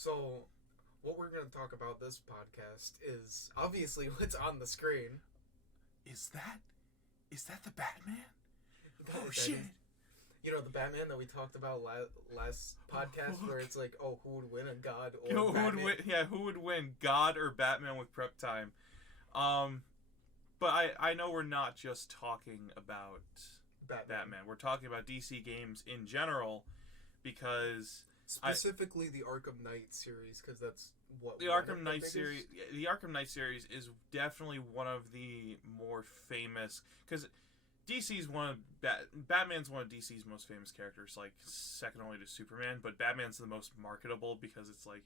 So, what we're going to talk about this podcast is obviously what's on the screen. Is that the Batman? Oh shit! You know the Batman that we talked about last podcast, where it's like, oh, who would win, a god or who Batman? would win? Yeah, who would win, God or Batman with prep time? But I know we're not just talking about Batman. We're talking about DC games in general, because specifically the Arkham Knight series, because that's what the Arkham Knight series. The Arkham Knight series is definitely one of the more famous, because DC's Batman's one of DC's most famous characters, like second only to Superman. But Batman's the most marketable because it's like,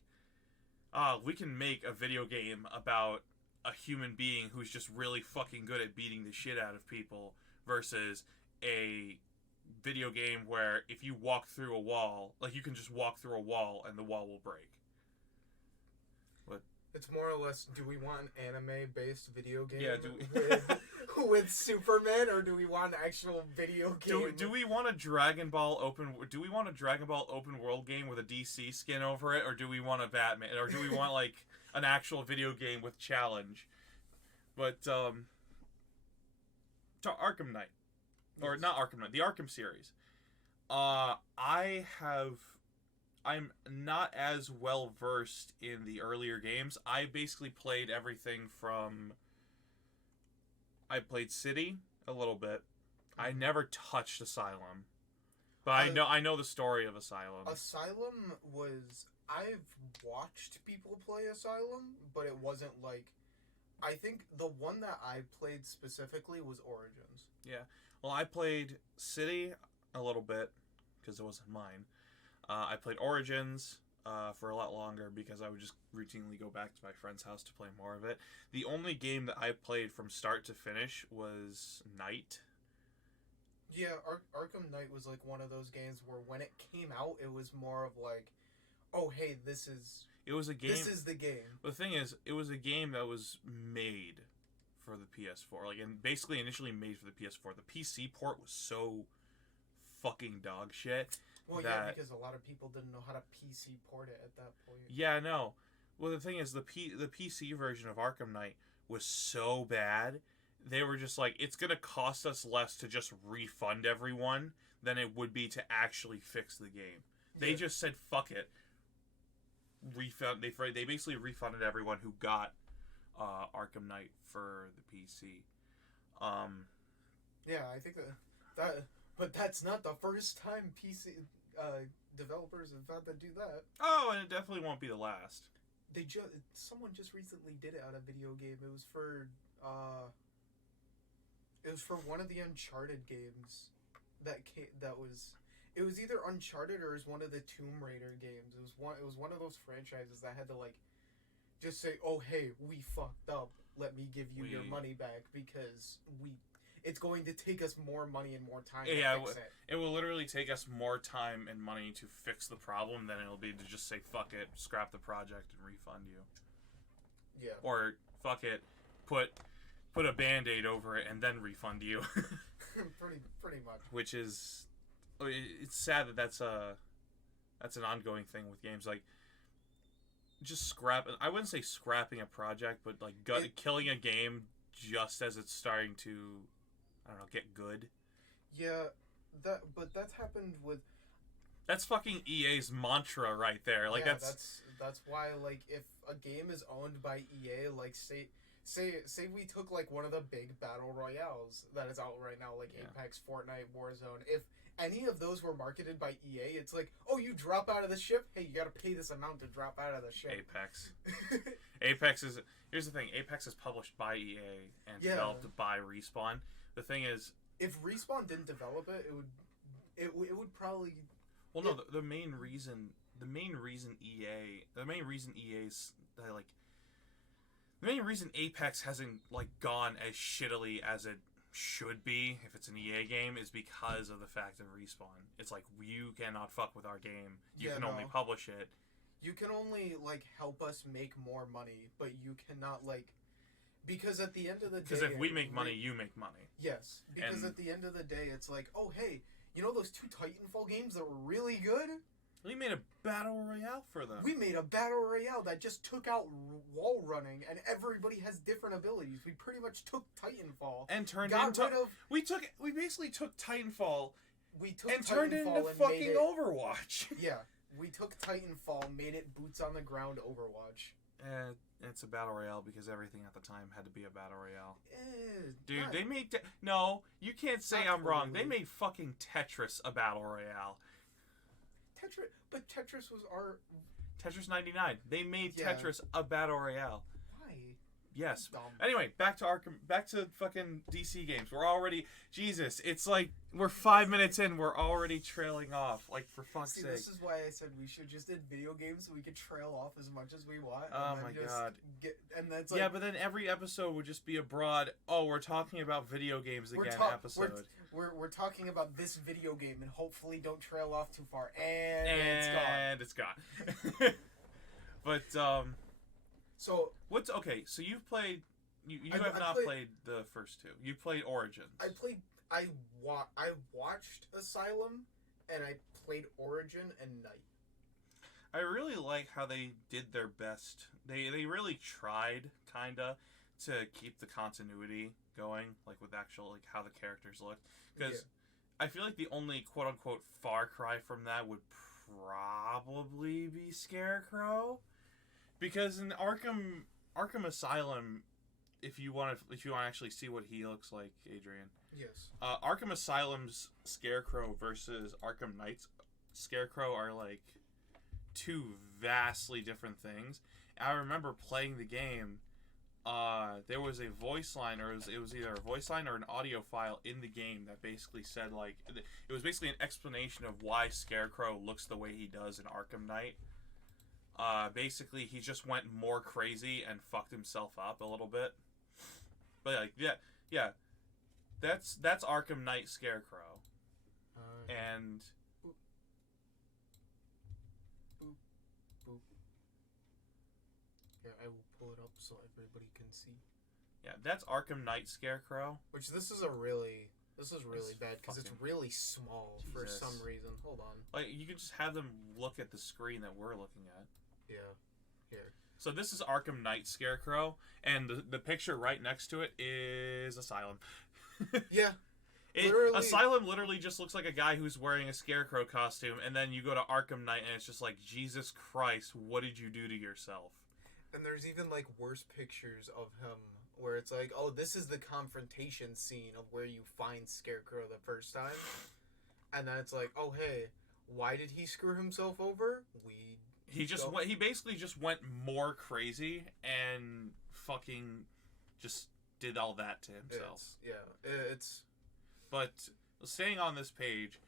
we can make a video game about a human being who's just really fucking good at beating the shit out of people, versus a video game where if you walk through a wall, like you can just walk through a wall and the wall will break. But it's more or less, do we want an anime-based video game? Yeah, with Superman, or do we want an actual video game? Do we want a Dragon Ball open world game with a DC skin over it, or do we want a Batman, or do we want like an actual video game with challenge? But to Arkham Knight, or not Arkham Knight, the Arkham series. I'm not as well versed in the earlier games. I basically played everything from. I played City a little bit. I never touched Asylum, but I know the story of Asylum. Asylum was, I've watched people play Asylum, but it wasn't like, I think the one that I played specifically was Origins. Yeah, well, I played City a little bit because it wasn't mine. I played Origins for a lot longer because I would just routinely go back to my friend's house to play more of it. The only game that I played from start to finish was Knight. Yeah, Arkham Knight was like one of those games where when it came out, it was more of like, oh hey, it was a game. This is the game. The thing is, it was a game that was made for the PS4, like, and basically initially made for the PS4. The PC port was so fucking dog shit. Well, yeah, because a lot of people didn't know how to PC port it at that point. Yeah, no. Well, the thing is, the PC version of Arkham Knight was so bad. They were just like, it's going to cost us less to just refund everyone than it would be to actually fix the game. They just said, fuck it. They basically refunded everyone who got Arkham Knight for the PC. Yeah, I think that but that's not the first time PC developers have had to do that. Oh, and it definitely won't be the last. Someone just recently did it on a video game. It was for one of the Uncharted games it was either Uncharted or it was one of the Tomb Raider games. It was one of those franchises that had to like just say, "Oh hey, we fucked up. Let me give you your money back because it's going to take us more money and more time to fix it." It will literally take us more time and money to fix the problem than it'll be to just say, fuck it, scrap the project and refund you. Yeah. Or, fuck it, put a Band-Aid over it and then refund you. pretty much. Which is... It's sad that's an ongoing thing with games. Like, just I wouldn't say scrapping a project, but like killing a game just as it's starting to... I don't know, get good. Yeah, but that's happened with... That's fucking EA's mantra right there. Like, yeah, that's why, like, if a game is owned by EA, like, say we took, like, one of the big battle royales that is out right now, like Apex, Fortnite, Warzone. If any of those were marketed by EA, it's like, oh, you drop out of the ship? Hey, you gotta pay this amount to drop out of the ship. Apex. Here's the thing. Apex is published by EA and developed by Respawn. The thing is, if Respawn didn't develop it, it would probably. Well, no. The main reason Apex hasn't like gone as shittily as it should be if it's an EA game is because of the fact of Respawn. It's like, you cannot fuck with our game. You can only publish it. You can only like help us make more money, but you cannot like. Because at the end of the day... Because if we make money, you make money. Yes. Because at the end of the day, it's like, oh, hey, you know those two Titanfall games that were really good? We made a battle royale for them. We made a battle royale that just took out wall running, and everybody has different abilities. We pretty much took Titanfall and turned got rid of. We basically took Titanfall. And turned it into fucking Overwatch. Yeah, we took Titanfall, made it boots on the ground Overwatch. It's a battle royale because everything at the time had to be a battle royale. Dude, not, they made no. You can't say I'm wrong. really. They made fucking Tetris a battle royale. But Tetris was our Tetris 99. They made Yeah. Tetris a battle royale. why? Yes. Dumb. Anyway, back to fucking DC games. We're already Jesus. It's like we're 5 minutes in. We're already trailing off. Like for fuck's sake. This is why I said we should just did video games so we could trail off as much as we want. Oh my god. And that's like, yeah, but then every episode would just be a broad. Oh, we're talking about video games again. Episode. We're talking about this video game and hopefully don't trail off too far. And it's gone. But so what's okay? So you've played. You have not played the first two. You played Origins. I watched Asylum and I played Origin and Night. I really like how they did their best. They really tried kinda to keep the continuity going, like with actual like how the characters look. Because I feel like the only quote unquote far cry from that would probably be Scarecrow. Because in Arkham Asylum, if you want to actually see what he looks like, Adrian. Yes. Arkham Asylum's Scarecrow versus Arkham Knight's Scarecrow are like two vastly different things. I remember playing the game. There was a voice line, or it was either a voice line or an audio file in the game that basically said like it was basically an explanation of why Scarecrow looks the way he does in Arkham Knight. Basically, he just went more crazy and fucked himself up a little bit. But like, yeah, that's Arkham Knight Scarecrow, and boop, boop, boop. Yeah, I will pull it up so everybody can see. Yeah, that's Arkham Knight Scarecrow. Which this is really bad because it's really small for Jesus. some reason. Hold on. Like you could just have them look at the screen that we're looking at. Yeah. Here. So this is Arkham Knight Scarecrow, and the picture right next to it is Asylum. Yeah. Asylum literally just looks like a guy who's wearing a Scarecrow costume, and then you go to Arkham Knight, and it's just like, Jesus Christ, what did you do to yourself? And there's even like worse pictures of him where it's like, oh, this is the confrontation scene of where you find Scarecrow the first time, and then it's like, oh hey, why did he screw himself over? He basically just went more crazy and fucking just did all that to himself. But staying on this page,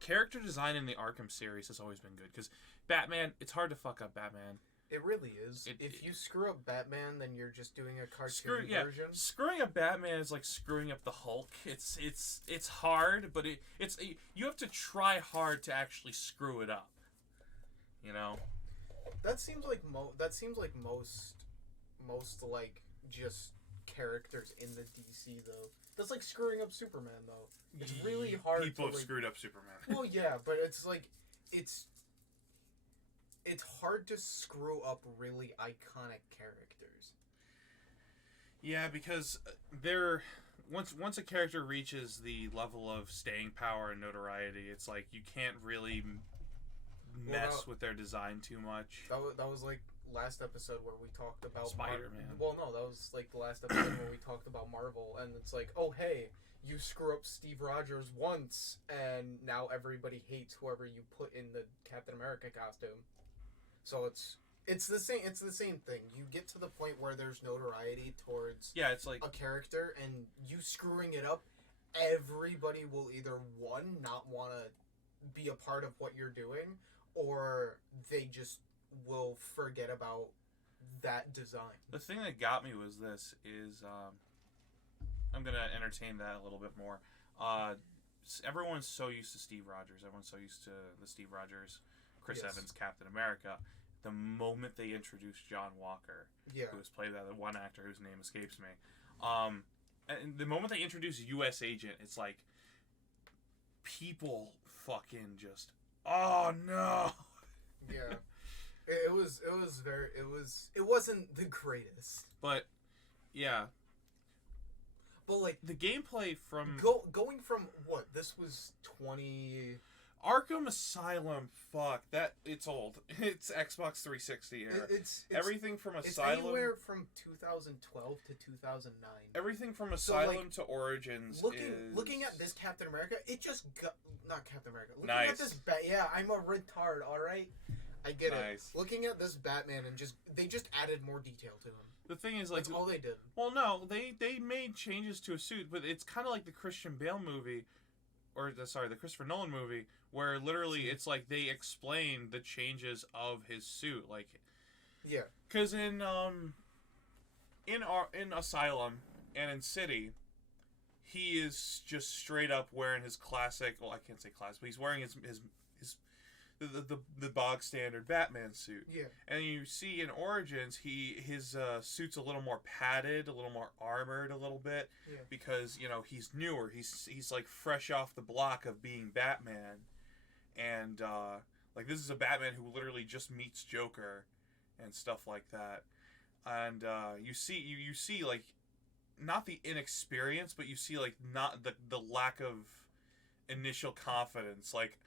character design in the Arkham series has always been good because Batman, it's hard to fuck up Batman. It really is. If you screw up Batman, then you're just doing a cartoon version. Screwing up Batman is like screwing up the Hulk. It's hard, but you have to try hard to actually screw it up. You know. That seems like most like just characters in the DC though. That's like screwing up Superman though. It's really hard. People have screwed up Superman. Well, yeah, but it's like it's hard to screw up really iconic characters. Yeah, because once a character reaches the level of staying power and notoriety, it's like you can't really mess with their design too much. That was like last episode where we talked about Spider-Man. Well, no, that was like the last episode where we talked about Marvel, and it's like, oh hey, you screw up Steve Rogers once, and now everybody hates whoever you put in the Captain America costume. So it's the same. It's the same thing. You get to the point where there's notoriety towards it's like a character, and you screwing it up, everybody will either one, not want to be a part of what you're doing, or they just will forget about that design. The thing that got me was this is I'm gonna entertain that a little bit more. Everyone's so used to Steve Rogers. Everyone's so used to the Steve Rogers, Chris Evans, Captain America. The moment they introduced John Walker, who was played by the one actor whose name escapes me, and the moment they introduced U.S. Agent, it's like people fucking just, oh no. Yeah. It wasn't the greatest. But yeah. But like the gameplay from going from what? This was 20 Arkham Asylum, fuck, it's old. It's Xbox 360 era. It's everything from Asylum, anywhere from 2012 to 2009. Everything from Asylum to Origins. Looking at this Captain America, it just got not Captain America. Looking nice. at this yeah, I'm a retard. All right, I get it. Looking at this Batman and they just added more detail to him. The thing is, like, that's all they did. Well, no, they made changes to a suit, but it's kind of like the Christian Bale movie, the Christopher Nolan movie, where literally it's like they explain the changes of his suit, like, yeah, because in Asylum and in City, he is just straight up wearing his classic. Well, I can't say classic, but he's wearing the bog standard Batman suit. Yeah. And you see in Origins, his suit's a little more padded, a little more armored, a little bit, yeah, because he's newer. He's like fresh off the block of being Batman, and like this is a Batman who literally just meets Joker, and stuff like that. And you see like not the inexperience, but you see like not the lack of initial confidence, like.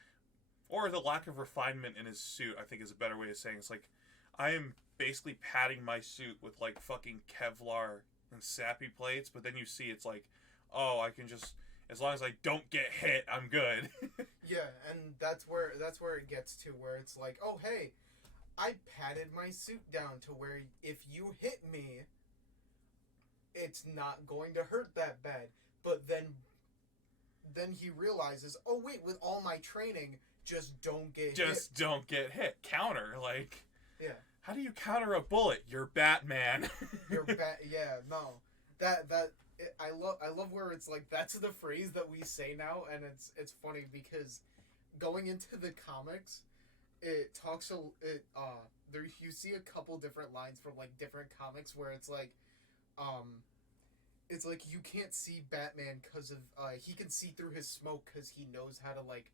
Or the lack of refinement in his suit, I think is a better way of saying it. It's like, I am basically padding my suit with, like, fucking Kevlar and sappy plates, but then you see it's like, oh, I can just, as long as I don't get hit, I'm good. Yeah, and that's where it gets to, where it's like, oh, hey, I padded my suit down to where if you hit me, it's not going to hurt that bad. But then he realizes, oh, wait, with all my training... Just don't get hit. Counter, like... Yeah. How do you counter a bullet? You're Batman. Yeah, no. I love where it's like, that's the phrase that we say now, and it's funny because going into the comics, it talks there you see a couple different lines from like different comics where it's like you can't see Batman because of he can see through his smoke because he knows how to like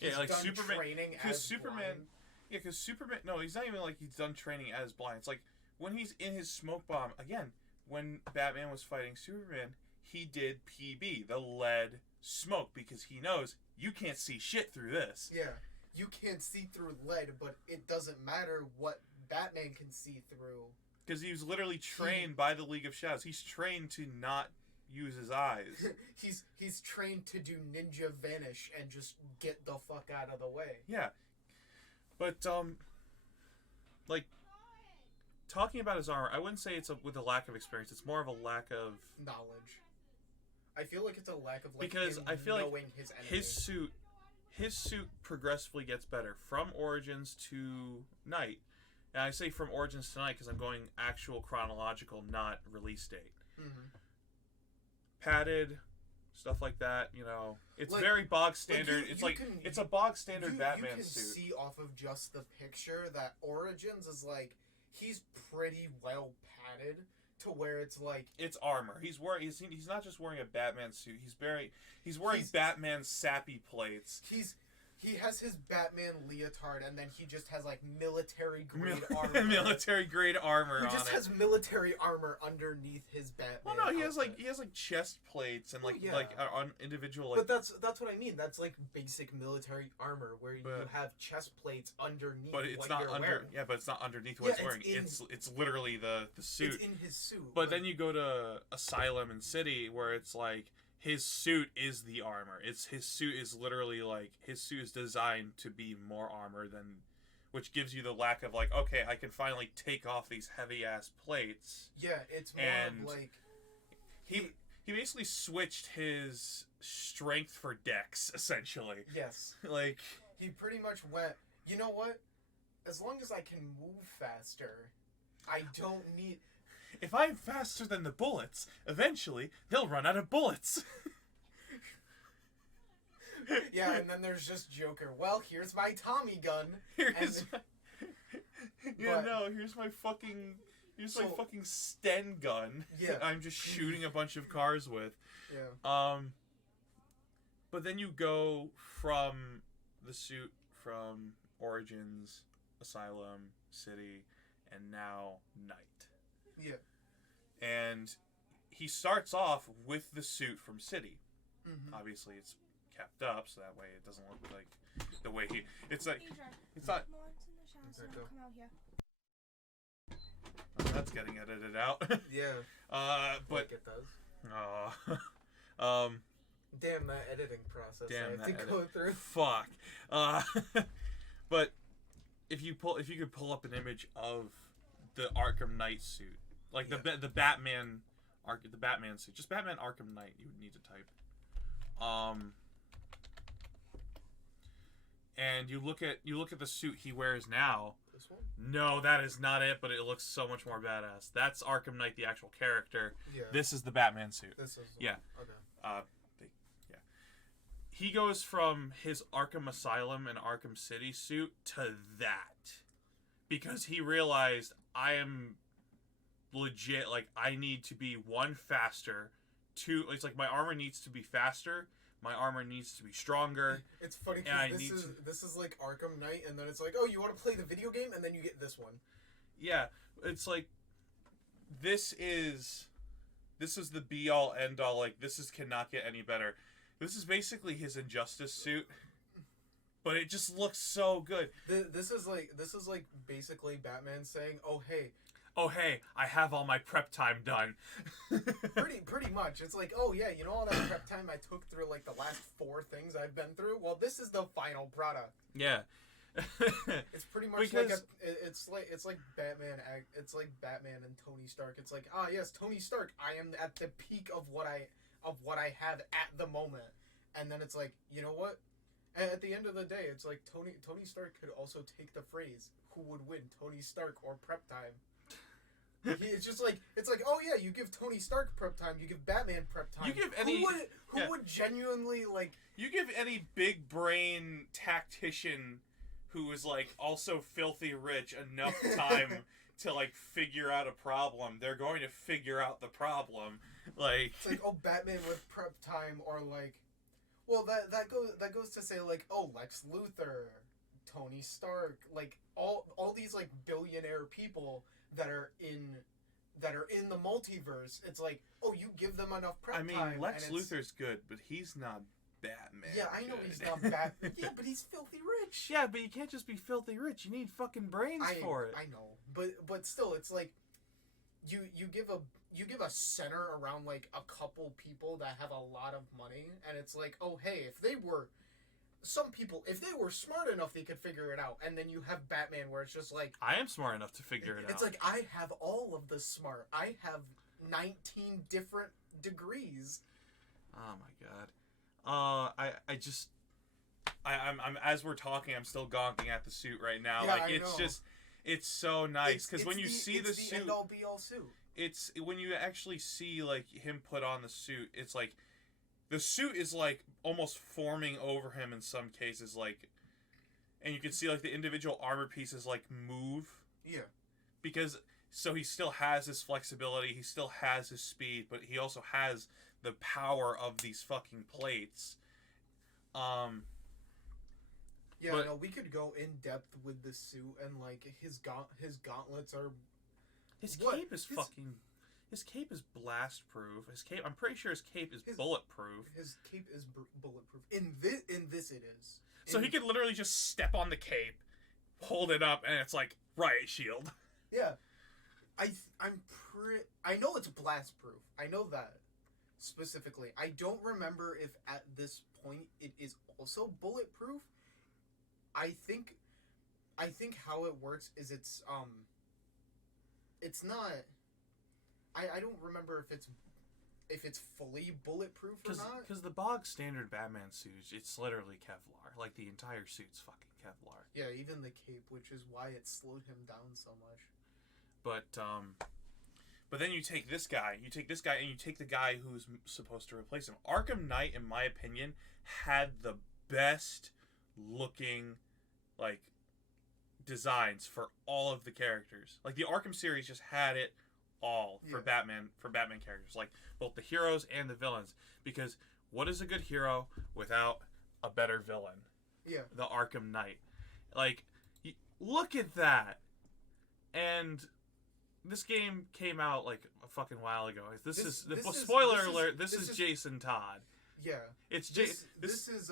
yeah, like Superman. Because Superman. Yeah, because Superman. No, he's not even like he's done training as blind. It's like when he's in his smoke bomb again. When Batman was fighting Superman, he did PB, the lead smoke, because he knows you can't see shit through this. Yeah, you can't see through lead, but it doesn't matter what Batman can see through. Because he was literally trained by the League of Shadows. He's trained to not use his eyes. he's trained to do ninja vanish and just get the fuck out of the way. Yeah. But like talking about his armor, I wouldn't say it's with a lack of experience. It's more of a lack of knowledge. I feel like it's a lack of like because him I feel knowing like his enemy. his suit progressively gets better from Origins to Night. And I say from Origins to Night because I'm going actual chronological, not release date. Mm-hmm. Padded, stuff like that, it's like, very bog standard. It's a bog standard Batman suit. You can see off of just the picture that Origins is like, he's pretty well padded to where it's like... It's armor. He's not just wearing a Batman suit. He's wearing Batman sappy plates. He has his Batman leotard, and then he just has, like, military-grade armor. Military-grade armor on it. He just has military armor underneath his Batman Well, no, he outfit. has chest plates and, like, on individual, like... But that's what I mean. That's, like, basic military armor, where you have chest plates underneath but it's what not you're wearing. Yeah, but it's not underneath what he's wearing. It's literally the suit. It's in his suit. But then you go to Asylum and City, where it's, like... His suit is the armor. His suit is literally like his suit is designed to be more armor than, which gives you the lack of like, okay, I can finally take off these heavy ass plates. Yeah, it's more of like he basically switched his strength for dex essentially. Yes, like he pretty much went. You know what? As long as I can move faster, I don't need. If I'm faster than the bullets, eventually they'll run out of bullets. Yeah, and then there's just Joker. Well, here's my Tommy gun. Here's my fucking Sten gun. Yeah. I'm just shooting a bunch of cars with. Yeah. But then you go from the suit from Origins, Asylum, City, and now Night. Yeah. And he starts off with the suit from City. Mm-hmm. Obviously, it's kept up, so that way it doesn't look like the way he... It's like... It's not... Oh, that's getting edited out. Yeah. But... Like it does. Damn, that editing process I have to go through. Fuck. But if you could pull up an image of the Arkham Knight suit, like the Batman suit, just Batman Arkham Knight, you would need to type. And you look at the suit he wears now. This one? No, that is not it, but it looks so much more badass. That's Arkham Knight, the actual character. Yeah. This is the Batman suit. This is yeah. Okay. Yeah. He goes from his Arkham Asylum and Arkham City suit to that because he realized I am legit. Like I need to be one faster. Two, it's like my armor needs to be faster. My armor needs to be stronger. It's funny because this is like Arkham Knight, and then it's like, oh, you want to play the video game, and then you get this one. Yeah, it's like this is the be all end all. Like this cannot get any better. This is basically his Injustice suit, but it just looks so good. This is like basically Batman saying, oh hey, I have all my prep time done. pretty much. It's like, oh yeah, you know all that prep time I took through like the last 4 things I've been through? Well, this is the final product. Yeah. It's pretty much it's like Batman and Tony Stark. It's like, yes, Tony Stark, I am at the peak of what I have at the moment. And then it's like, you know what? At the end of the day, it's like Tony Stark could also take the phrase, who would win, Tony Stark or prep time? It's just like, oh yeah, you give Tony Stark prep time, you give Batman prep time. You give any who would genuinely like? You give any big brain tactician who is like also filthy rich enough time to like figure out a problem, they're going to figure out the problem. Like it's like, oh, Batman with prep time, or like, well, that goes to say like, oh, Lex Luthor, Tony Stark, like all these like billionaire people that are in the multiverse. It's like, oh, you give them enough prep time. I mean, Lex Luthor's good, but he's not Batman. Yeah, I know he's not Batman. Yeah, but he's filthy rich. Yeah, but you can't just be filthy rich. You need fucking brains for it. I know, but still, it's like you give a center around like a couple people that have a lot of money, and it's like, oh hey, if they were smart enough, they could figure it out. And then you have Batman, where it's just like, I am smart enough to figure it out. It's like, I have all of the smart. I have 19 different degrees. Oh my god. I'm as we're talking, I'm still gawking at the suit right now. Yeah, like it's so nice because when you see the suit, end all be all suit. It's when you actually see like him put on the suit, it's like the suit is like almost forming over him in some cases, like, and you can see like the individual armor pieces like move. Yeah. Because so he still has his flexibility, he still has his speed, but he also has the power of these fucking plates. Yeah, no, we could go in depth with the suit, and like his gauntlets are. His cape is blast proof. His cape, I'm pretty sure his cape is bulletproof. His cape is bulletproof. In this it is. So he could literally just step on the cape, hold it up, and it's like riot shield. Yeah, I know it's blast proof. I know that specifically. I don't remember if at this point it is also bulletproof. I think how it works is it's not. I don't remember if it's fully bulletproof or not. Because the bog standard Batman suit, it's literally Kevlar. Like the entire suit's fucking Kevlar. Yeah, even the cape, which is why it slowed him down so much. But then you take this guy, and you take the guy who's supposed to replace him. Arkham Knight, in my opinion, had the best looking, like, designs for all of the characters. Like the Arkham series just had it all for Batman characters, like both the heroes and the villains. Because what is a good hero without a better villain? Yeah. The Arkham Knight. Like, look at that. And this game came out like a fucking while ago. Spoiler alert. This is Jason Todd. Yeah. It's this is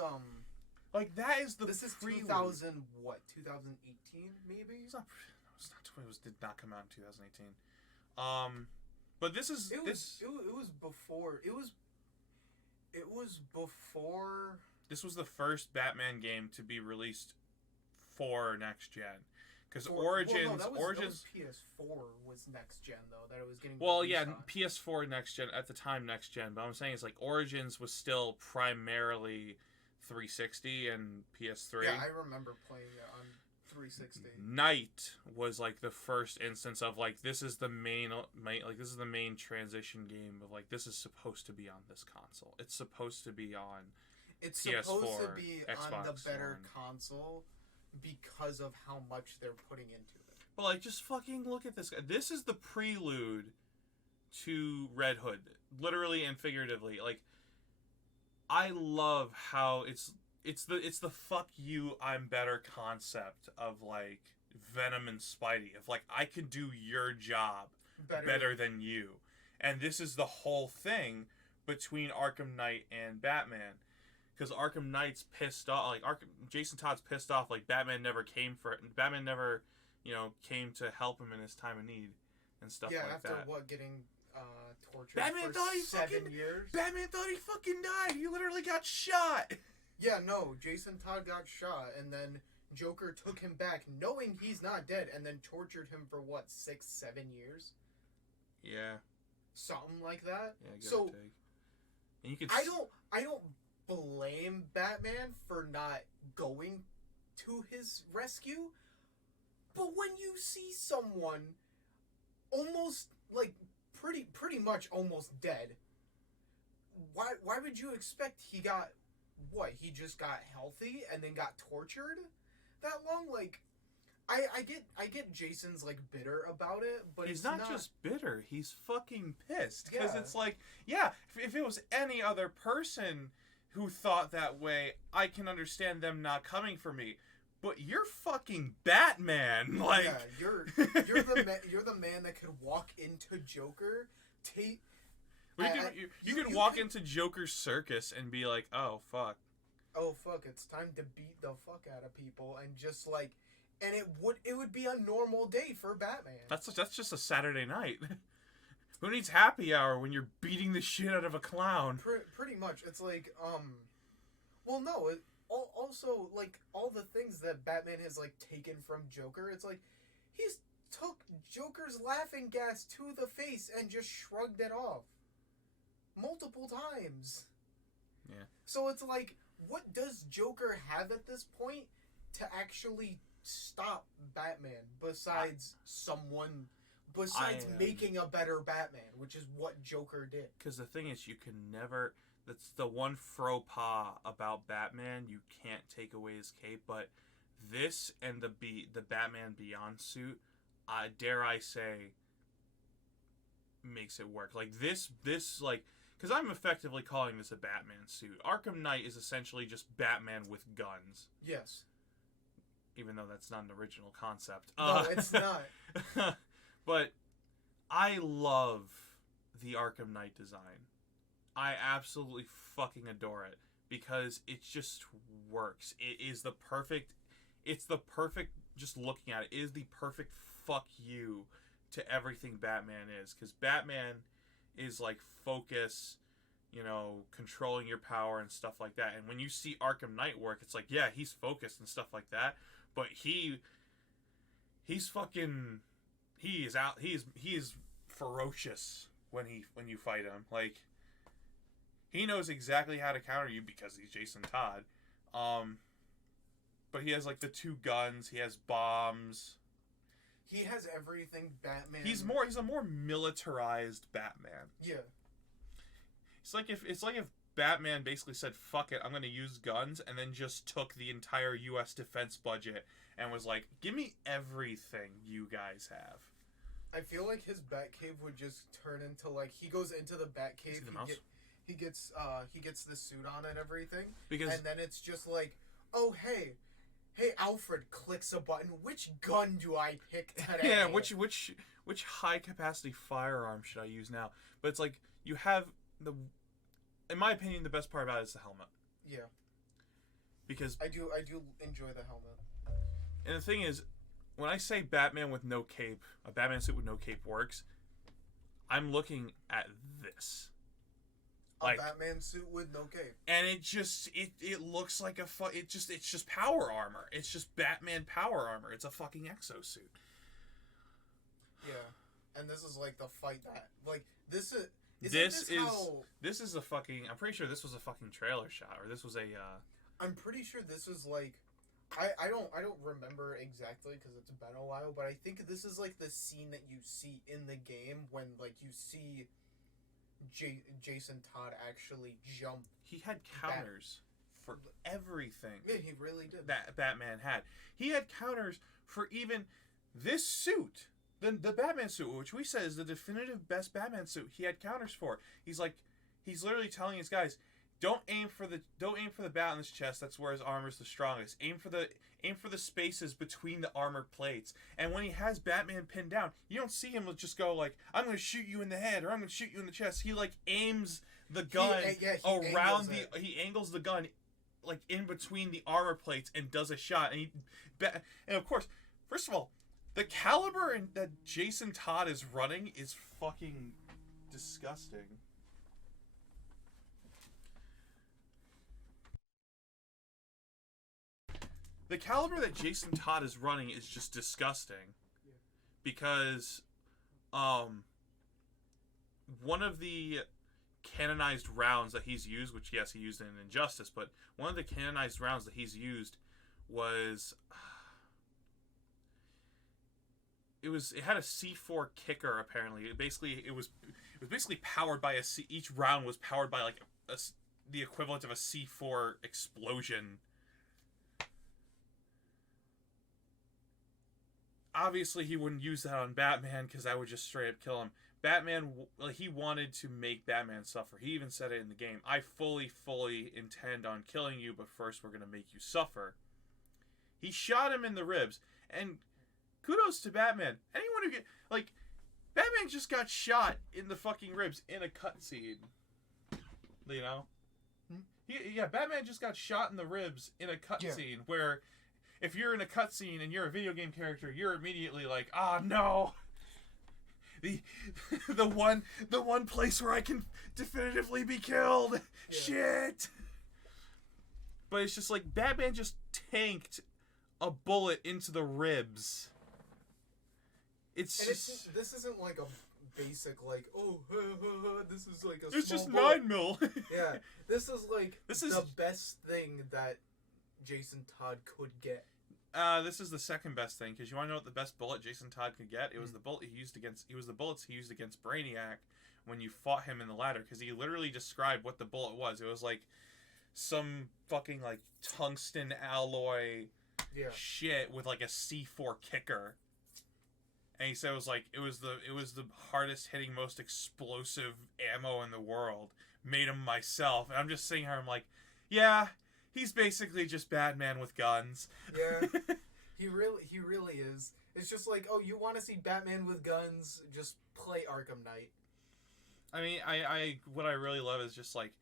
like that is the this is prelude. 2000 what 2018 maybe. It did not come out in 2018. But this is it was before This was the first Batman game to be released for next gen. Because Origins that was PS4 was next gen though that it was getting. Well, yeah, on. PS4 next gen at the time next gen. But I'm saying it's like Origins was still primarily 360 and PS3. Yeah, I remember playing it on 360. Knight was like the first instance of like this is the main transition game of like this is supposed to be on this console. It's supposed to be on. It's PS4, supposed to be Xbox on the better One. console because of how much they're putting into it. But like, just fucking look at this guy. This is the prelude to Red Hood, literally and figuratively. Like, I love how it's the fuck you, I'm better concept of like Venom and Spidey. Of like, I could do your job better than you. And this is the whole thing between Arkham Knight and Batman. Because Arkham Knight's pissed off, like Jason Todd's pissed off, like Batman never came to help him in his time of need and stuff like that. Yeah, after getting tortured Batman for 7 years? Batman thought he fucking died. He literally got shot. Yeah, no, Jason Todd got shot, and then Joker took him back, knowing he's not dead, and then tortured him for 6-7 years? Yeah. Something like that. Yeah, give or take. And you could I don't blame Batman for not going to his rescue, but when you see someone almost pretty much almost dead, why would you expect he just got healthy and then got tortured that long? Like, I get Jason's bitter about it, but he's not just bitter, he's fucking pissed because it's like, yeah, if it was any other person who thought that way, I can understand them not coming for me. But you're fucking Batman. Like, yeah, you're the man that could walk into Joker, you could walk into Joker's circus and be like, oh fuck, it's time to beat the fuck out of people, and just and it would be a normal day for Batman. That's just a Saturday night. Who needs happy hour when you're beating the shit out of a clown? Pretty much. It's well, no. Also, all the things that Batman has, taken from Joker, it's he's took Joker's laughing gas to the face and just shrugged it off. Multiple times. Yeah. So it's what does Joker have at this point to actually stop Batman besides making a better Batman, which is what Joker did. Because the thing is, you can never... That's the one faux pas about Batman. You can't take away his cape, but this and the Batman Beyond suit, dare I say, makes it work. This because I'm effectively calling this a Batman suit. Arkham Knight is essentially just Batman with guns. Yes. Even though that's not an original concept. No, it's not. But I love the Arkham Knight design. I absolutely fucking adore it because it just works. It's the perfect, just looking at it, is the perfect fuck you to everything Batman is. Because Batman is focus, controlling your power and stuff like that. And when you see Arkham Knight work, it's yeah, he's focused and stuff like that. But he is ferocious when you fight him. He knows exactly how to counter you because he's Jason Todd. But he has the 2 guns. He has bombs. He has everything Batman. He's a more militarized Batman. Yeah. It's like if Batman basically said, "Fuck it, I'm gonna use guns," and then just took the entire U.S. defense budget and was like, "Give me everything you guys have." I feel like his Batcave would just turn into he goes into the Batcave. he gets the suit on and everything, Because and then it's just like, oh hey Alfred clicks a button. Which gun do I pick today? yeah, which high capacity firearm should I use now? But it's like you have in my opinion, the best part about it is the helmet. Yeah. Because I do enjoy the helmet. And the thing is, when I say Batman with no cape, a Batman suit with no cape works, I'm looking at this. A Batman suit with no cape. And it looks like it's just power armor. It's just Batman power armor. It's a fucking exosuit. Yeah. And this is like the fight that like this is this is a fucking I'm pretty sure this was a fucking trailer shot, or this was a I'm pretty sure this was like I don't remember exactly because it's been a while, but I think this is like the scene that you see in the game when like you see Jason Todd actually jump. He had counters for everything. Yeah, he really did. That Batman had. He had counters for even this suit. The Batman suit, which we said is the definitive best Batman suit, he had counters for. He's literally telling his guys, don't aim for the bat on his chest. That's where his armor's the strongest. Aim for the spaces between the armor plates. And when he has Batman pinned down, you don't see him just go like, I'm gonna shoot you in the head or I'm gonna shoot you in the chest. He like aims the gun around he angles the gun like in between the armor plates and does a shot. And of course, first of all, the caliber that Jason Todd is running is fucking disgusting. The caliber that Jason Todd is running is just disgusting. Yeah. Because one of the canonized rounds that he's used, which yes, he used in Injustice, but one of the canonized rounds that he's used was it had a C4 kicker apparently. It was basically powered by each round was powered by like the equivalent of a C4 explosion. Obviously, he wouldn't use that on Batman because that would just straight up kill him. Batman, he wanted to make Batman suffer. He even said it in the game. I fully intend on killing you, but first we're going to make you suffer. He shot him in the ribs. And kudos to Batman. Anyone who Batman just got shot in the fucking ribs in a cutscene. You know? Batman just got shot in the ribs in a cutscene where if you're in a cutscene and you're a video game character, you're immediately like, no. The one place where I can definitively be killed. Yeah. Shit. But it's just like Batman just tanked a bullet into the ribs. This isn't like a basic this is like a it's small just bullet. 9mm. Yeah. This is the best thing that Jason Todd could get. This is the second best thing, because you want to know what the best bullet Jason Todd could get? It was the bullet he used against. It was the bullets he used against Brainiac when you fought him in the ladder, because he literally described what the bullet was. It was like some fucking like tungsten alloy shit with like a C4 kicker. And he said it was the hardest hitting, most explosive ammo in the world. Made him myself, and I'm just sitting here. I'm like, yeah. He's basically just Batman with guns. Yeah, he really is. It's just like, you want to see Batman with guns? Just play Arkham Knight. I mean, what I really love is just like,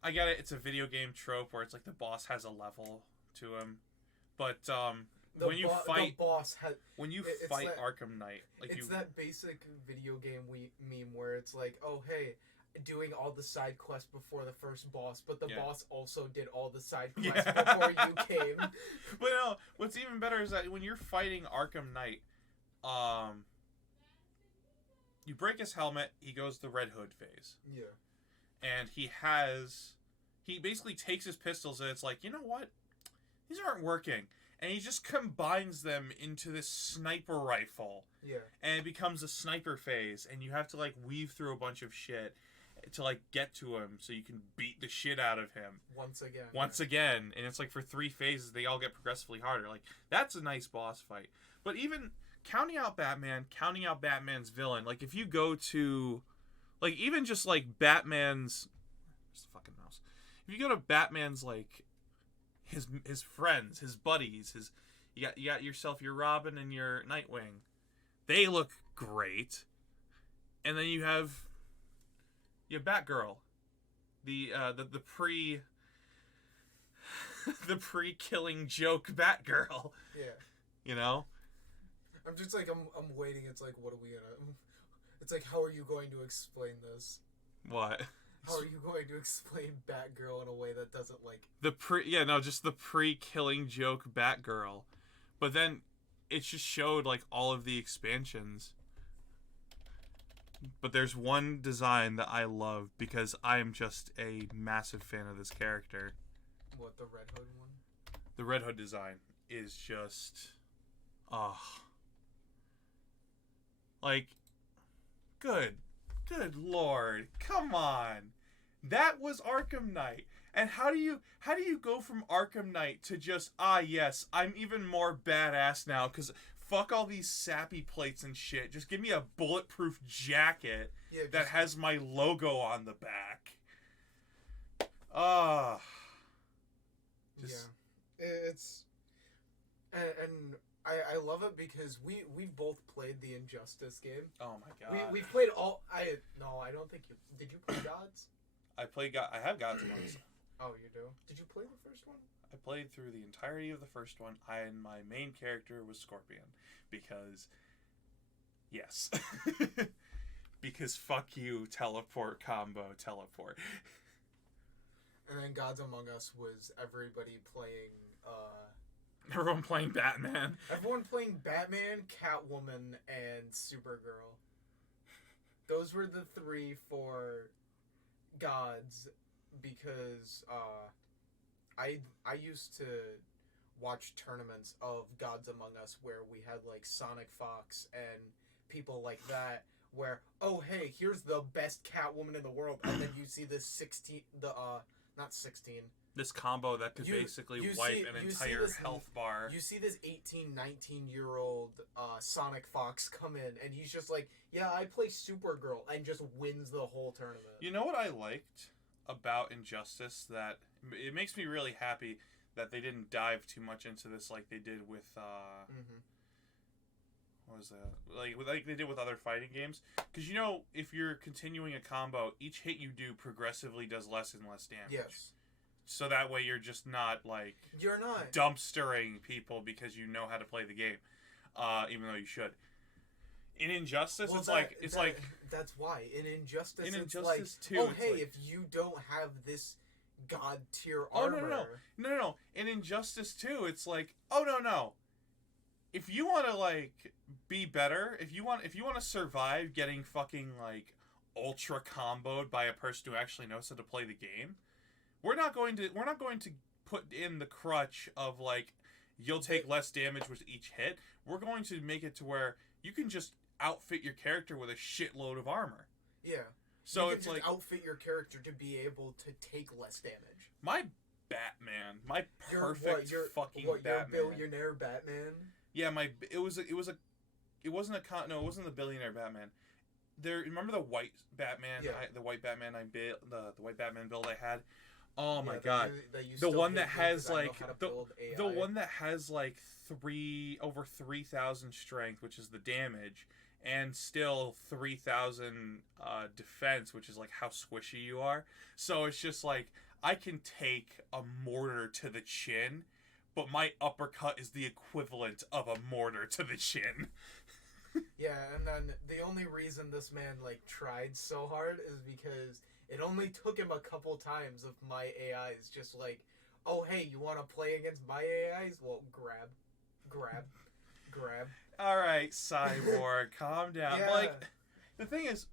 I get it. It's a video game trope where it's like the boss has a level to him, but when you fight Arkham Knight, it's that basic video game meme where it's like, hey. Doing all the side quests before the first boss, but the boss also did all the side quests before you came. But no, what's even better is that when you're fighting Arkham Knight, you break his helmet, he goes the Red Hood phase. Yeah. And he basically takes his pistols and it's like, you know what? These aren't working. And he just combines them into this sniper rifle. Yeah. And it becomes a sniper phase, and you have to like weave through a bunch of shit to like get to him so you can beat the shit out of him once again, and it's like for 3 phases they all get progressively harder. Like, that's a nice boss fight. But even counting out Batman's villain, like if you go to like even just like Batman's Where's the fucking mouse? If you go to Batman's like his friends, his buddies, you got yourself your Robin and your Nightwing. They look great. And then you have Batgirl. The pre the pre-killing joke Batgirl. Yeah. You know? I'm just like I'm waiting. It's like, what are we gonna? It's like, how are you going to explain this? What? How are you going to explain Batgirl in a way that doesn't like just the pre-killing joke Batgirl. But then it just showed like all of the expansions. But there's one design that I love because I am just a massive fan of this character. What, the Red Hood one? The Red Hood design is just like good lord, come on. That was Arkham Knight. And how do you go from Arkham Knight to just yes, I'm even more badass now cuz fuck all these sappy plates and shit. Just give me a bulletproof jacket that has my logo on the back. It's and I love it because we both played the Injustice game. Oh my god. We've played all. I don't think you did. You play Gods? I have Gods Among Us. Oh, you do. Did you play the first one? I played through the entirety of the first one. And my main character was Scorpion because yes. Because fuck you, teleport combo, teleport. And then Gods Among Us was everybody playing everyone playing Batman. Everyone playing Batman, Catwoman, and Supergirl. Those were the three for Gods because I used to watch tournaments of Gods Among Us where we had like Sonic Fox and people like that where, oh hey, here's the best Catwoman in the world, and then you see this 16 this combo that could basically wipe an entire health bar. You see this 18, 19-year-old Sonic Fox come in, and he's just like, yeah, I play Supergirl, and just wins the whole tournament. You know what I liked about Injustice? That it makes me really happy that they didn't dive too much into this like they did with... What was that? Like they did with other fighting games. Because, you know, if you're continuing a combo, each hit you do progressively does less and less damage. Yes. So that way you're just not, like... You're not. Dumpstering people because you know how to play the game. Even though you should. In Injustice, well, it's like... That's why. In Injustice, it's Injustice like... 2, oh, hey, like, if you don't have this god-tier armor... No. In Injustice 2, it's like, oh, no. If you want to, like, be better, if you want to survive getting fucking, like, ultra comboed by a person who actually knows how to play the game, we're not going to put in the crutch of, like, you'll take less damage with each hit. We're going to make it to where you can just outfit your character with a shitload of armor. Yeah. So you it's can just like outfit your character to be able to take less damage. My Batman, my perfect fucking Batman. Batman. Your billionaire Batman. Yeah, it wasn't the billionaire Batman. Remember the white Batman? Yeah. The white Batman the white Batman build I had. Oh my Yeah, god, the one that has like the one that has like over 3,000 strength, which is the damage, and still 3,000 defense, which is like how squishy you are. So it's just like I can take a mortar to the chin, but my uppercut is the equivalent of a mortar to the chin. Yeah, and then the only reason this man like tried so hard is because it only took him a couple times of my AIs just like, oh hey, you want to play against my AIs? Well, grab. All right, Cyborg, calm down. Yeah. Like, the thing is,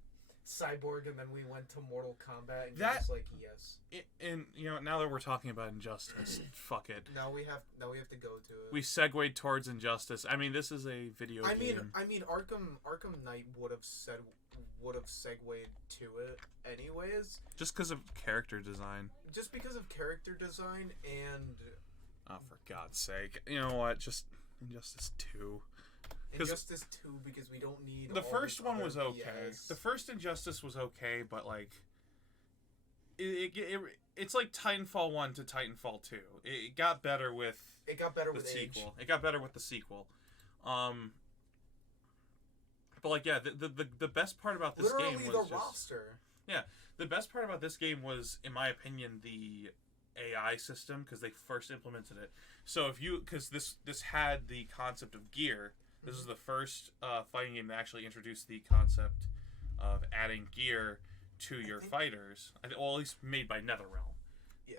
Cyborg, and then we went to Mortal Kombat, and that, just like, yes. And you know, now that we're talking about Injustice, fuck it. Now we have to go to it. We segued towards Injustice. I mean, this is a video game. I mean, Arkham Knight would have segued to it anyways. Just because of character design. Just because of character design and. Oh, for God's sake! You know what? Just Injustice 2. Injustice 2 because we don't need. The first one was okay. BS. The first Injustice was okay, but like, it's like Titanfall 1 to Titanfall 2. It got better with the sequel. age. It got better with the sequel. But like, yeah, the best part about this game was literally the just, roster. Yeah, the best part about this game was, in my opinion, the AI system, because they first implemented it. So because this had the concept of gear. This is the first fighting game that actually introduced the concept of adding gear to your fighters. Well, at least made by NetherRealm. Yeah.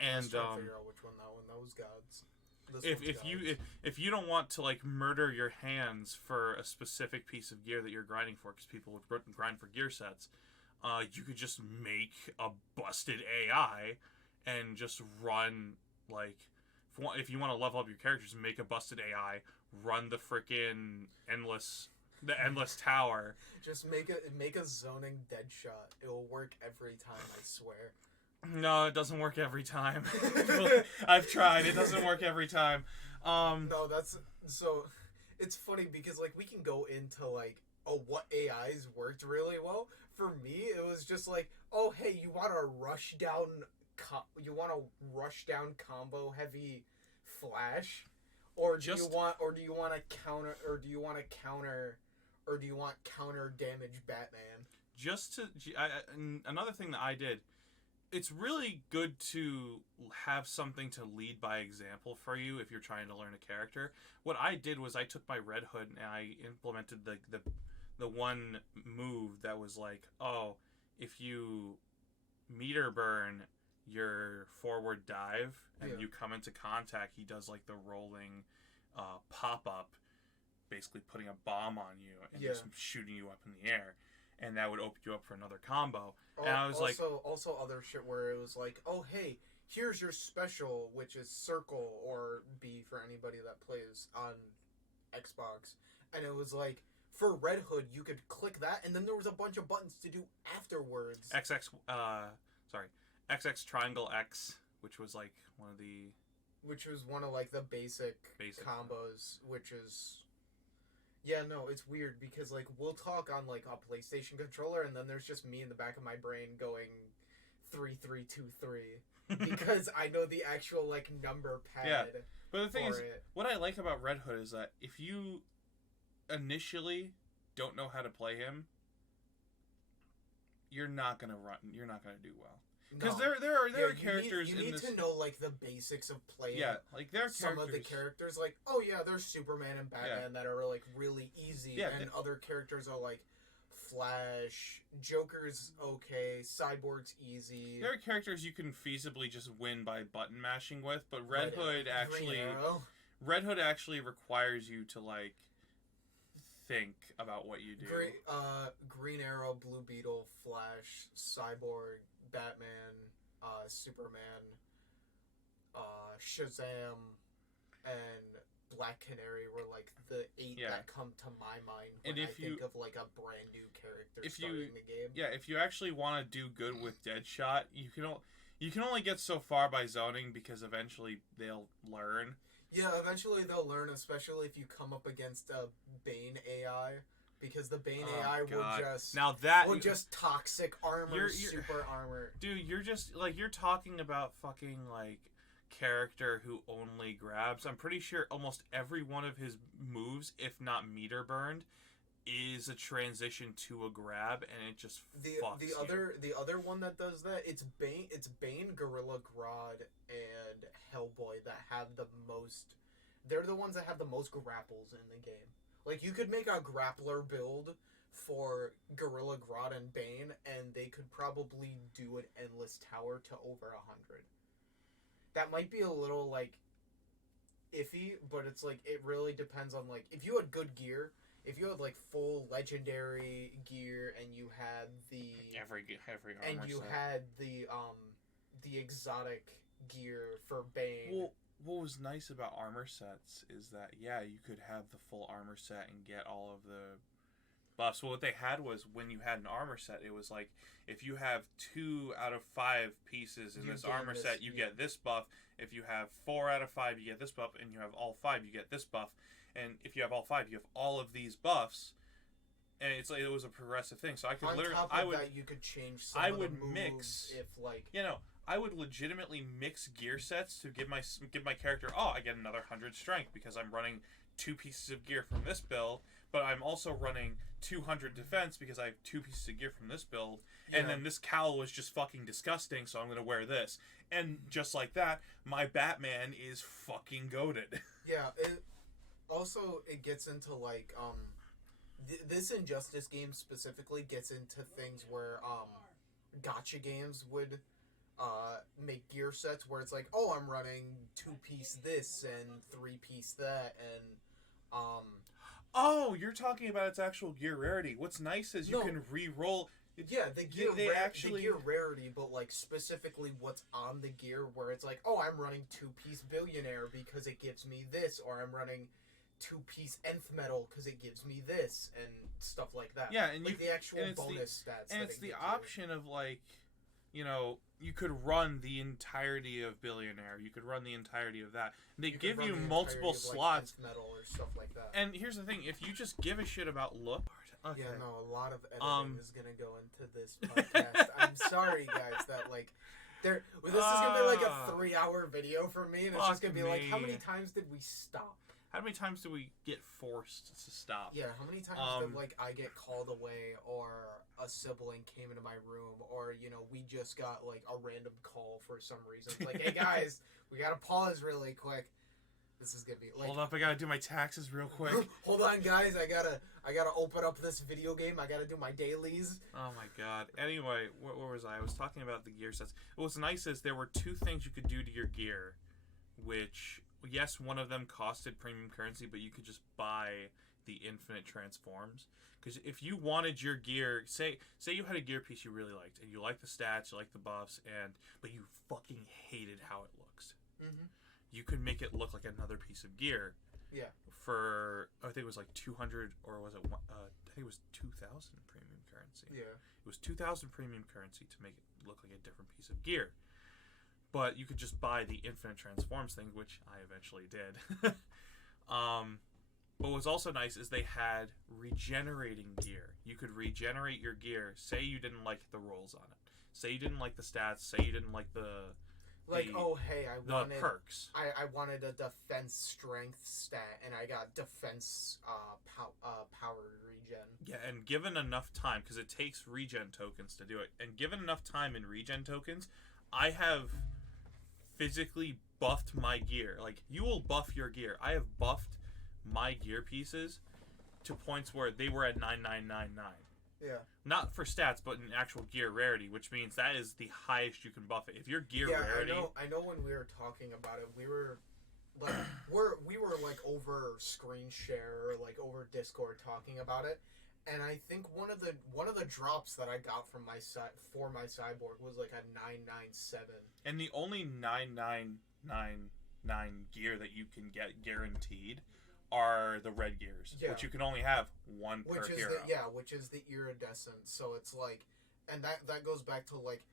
And I was trying to figure out which one that was God's. If you don't want to like murder your hands for a specific piece of gear that you're grinding for, because people would grind for gear sets, you could just make a busted AI and just run like if you want to level up your characters, make a busted AI, run the freaking endless tower. Just make a zoning dead shot. It will work every time, I swear. No, it doesn't work every time. I've tried. It doesn't work every time. No, so it's funny because like we can go into like what AIs worked really well. For me, it was just like, oh hey, you want to rush down combo heavy Flash, or do you want counter damage Batman? Another thing that I did. It's really good to have something to lead by example for you if you're trying to learn a character. What I did was I took my Red Hood and I implemented the one move that was like, oh, if you meter burn your forward dive and you come into contact, he does like the rolling pop-up, basically putting a bomb on you and just shooting you up in the air. And that would open you up for another combo. And I was also other shit where it was like, oh hey, here's your special, which is circle or B for anybody that plays on Xbox. And it was like, for Red Hood, you could click that, and then there was a bunch of buttons to do afterwards. XX triangle X, which was like one of like the basic combos, which is. Yeah, no, it's weird because, like, we'll talk on, like, a PlayStation controller, and then there's just me in the back of my brain going 3323 because I know the actual, like, number pad. Yeah, but the thing is, what I like about Red Hood is that if you initially don't know how to play him, you're not gonna do well. Because there are characters you need to know like the basics of playing. Yeah, like there are some of the characters like there's Superman and Batman that are like really easy, and other characters are like Flash, Joker's okay, Cyborg's easy. There are characters you can feasibly just win by button mashing with, but Red Hood actually requires you to like think about what you do. Green Arrow, Blue Beetle, Flash, Cyborg, Batman, Superman, Shazam, and Black Canary were like the 8 that come to my mind when I think of like a brand new character starting the game. Yeah, if you actually want to do good with Deadshot, you can only get so far by zoning because eventually they'll learn. Yeah, eventually they'll learn, especially if you come up against a Bane AI. Because the Bane AI will just toxic armor, super armor. Dude, you're talking about fucking like character who only grabs. I'm pretty sure almost every one of his moves, if not meter burned, is a transition to a grab, and it just fucks you. The other one that does that, it's Bane, Gorilla Grodd, and Hellboy that have the most. They're the ones that have the most grapples in the game. Like, you could make a grappler build for Gorilla Grodd and Bane, and they could probably do an endless tower to over 100. That might be a little, like, iffy, but it's, like, it really depends on, like, if you had good gear, if you had, like, full legendary gear, and you had the... Every and you set. had the exotic gear for Bane... Well, what was nice about armor sets is that, you could have the full armor set and get all of the buffs. Well, what they had was, when you had an armor set, it was like, if you have 2 out of 5 pieces in this armor set, you get this buff. If you have 4 out of 5, you get this buff. And you have all 5, you get this buff. And if you have all 5, you have all of these buffs. and it's like it was a progressive thing. So I could On literally, top of that, you could change some I of would the moves mix, if like I would legitimately mix gear sets to give my character. Oh, I get another 100 strength because I'm running 2 pieces of gear from this build, but I'm also running 200 defense because I have 2 pieces of gear from this build, and then this cowl was just fucking disgusting, so I'm gonna wear this. And just like that, my Batman is fucking goated. Yeah, it gets into like this Injustice game specifically gets into things where gacha games would make gear sets where it's like, oh, I'm running 2-piece this and 3-piece that, and oh, you're talking about its actual gear rarity. What's nice is you can re-roll. Yeah, the gear the gear rarity, but like specifically what's on the gear where it's like, oh, I'm running 2-piece billionaire because it gives me this, or I'm running 2-piece nth metal because it gives me this, and stuff like that. Yeah, and like the actual bonus stats. And it's the option of like, you could run the entirety of billionaire. You could run the entirety of that. They give you multiple slots. Like metal or stuff like that. And here's the thing: if you just give a shit about look. Okay. Yeah, no, a lot of editing is gonna go into this podcast. I'm sorry, guys, that like, this is gonna be like a 3-hour video for me, and it's just gonna be like, how many times did we stop? How many times do we get forced to stop? Yeah, how many times did like I get called away, or a sibling came into my room, or we just got like a random call for some reason. It's like, hey guys, we gotta pause really quick. This is gonna be like, hold up, I gotta do my taxes real quick. Hold on, guys, I gotta open up this video game. I gotta do my dailies. Oh my god. Anyway, where was I? I was talking about the gear sets. What's nice is there were 2 things you could do to your gear, which, yes, one of them costed premium currency, but you could just buy the infinite transforms. Because if you wanted your gear, say you had a gear piece you really liked, and you liked the stats, you liked the buffs, but you fucking hated how it looks. Mm-hmm. You could make it look like another piece of gear. Yeah. For, I think it was like 200, or was it, I think it was 2,000 premium currency. Yeah. It was 2,000 premium currency to make it look like a different piece of gear. But you could just buy the infinite transforms thing, which I eventually did. But what's also nice is they had regenerating gear. You could regenerate your gear. Say you didn't like the rolls on it. Say you didn't like the stats. Say you didn't like the perks. I wanted a defense strength stat, and I got defense power regen. Yeah, and given enough time, because it takes regen tokens to do it, and given enough time in regen tokens, I have physically buffed my gear. Like, you will buff your gear. I have buffed my gear pieces to points where they were at 9999. Yeah. Not for stats, but in actual gear rarity, which means that is the highest you can buff it. If your gear rarity, I know when we were talking about it, we were like we were like over screen share or like over Discord talking about it, and I think one of the drops that I got from my cyborg was like a 997. And the only 9999 gear that you can get guaranteed are the red gears, which you can only have one per hero. Which is the iridescent. So it's like, and that goes back to like,